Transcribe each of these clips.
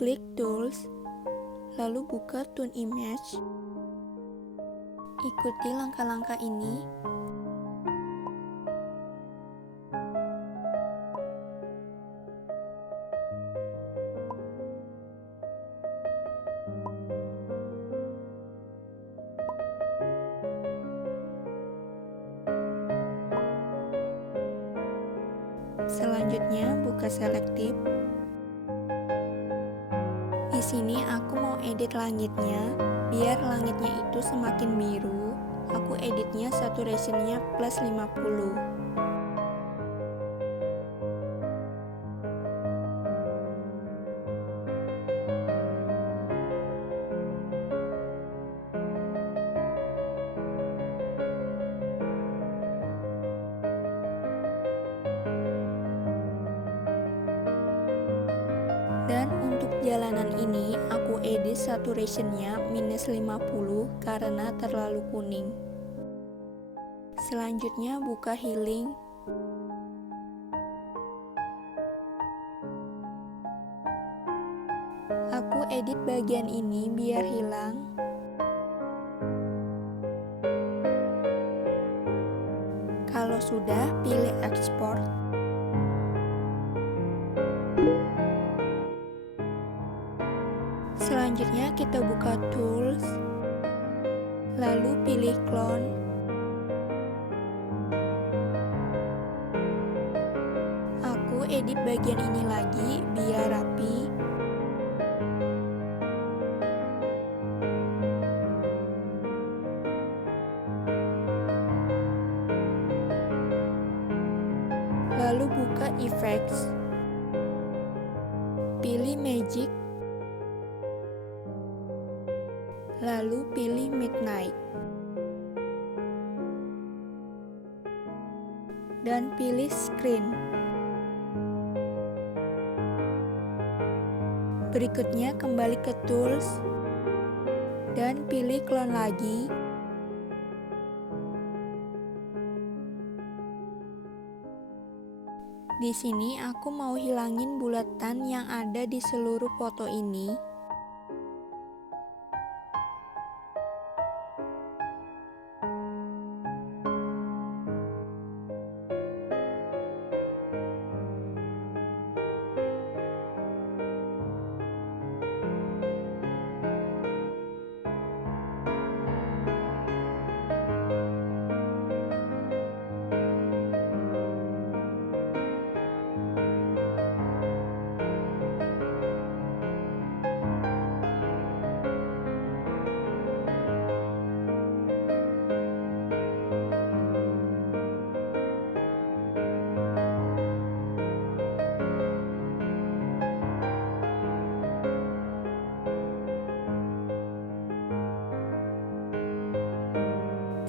klik Tools, lalu buka Tune Image. Ikuti langkah-langkah ini. Selanjutnya, buka Selective. Di sini aku mau edit langitnya, biar langitnya itu semakin biru. Aku editnya saturationnya plus 50. Dan untuk jalanan ini aku edit saturationnya minus 50 karena terlalu kuning. Selanjutnya buka healing. Aku edit bagian ini biar hilang. Kalau sudah, pilih export. Selanjutnya kita buka Tools, lalu pilih Clone. Aku edit bagian ini lagi biar rapi. Lalu buka Effects, pilih Magic, lalu pilih Midnight, dan pilih Screen. Berikutnya kembali ke Tools, dan pilih Clone lagi. Di sini aku mau hilangin bulatan yang ada di seluruh foto ini.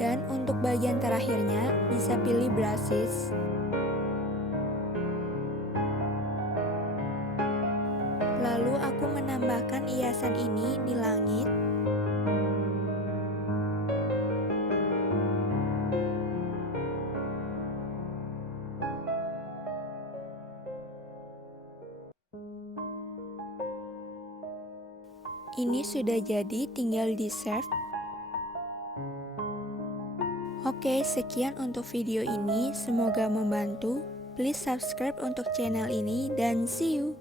Dan untuk bagian terakhirnya, bisa pilih Brushes. Lalu aku menambahkan hiasan ini di langit. Ini sudah jadi, tinggal di save. Oke, sekian untuk video ini, semoga membantu. Please subscribe untuk channel ini dan see you.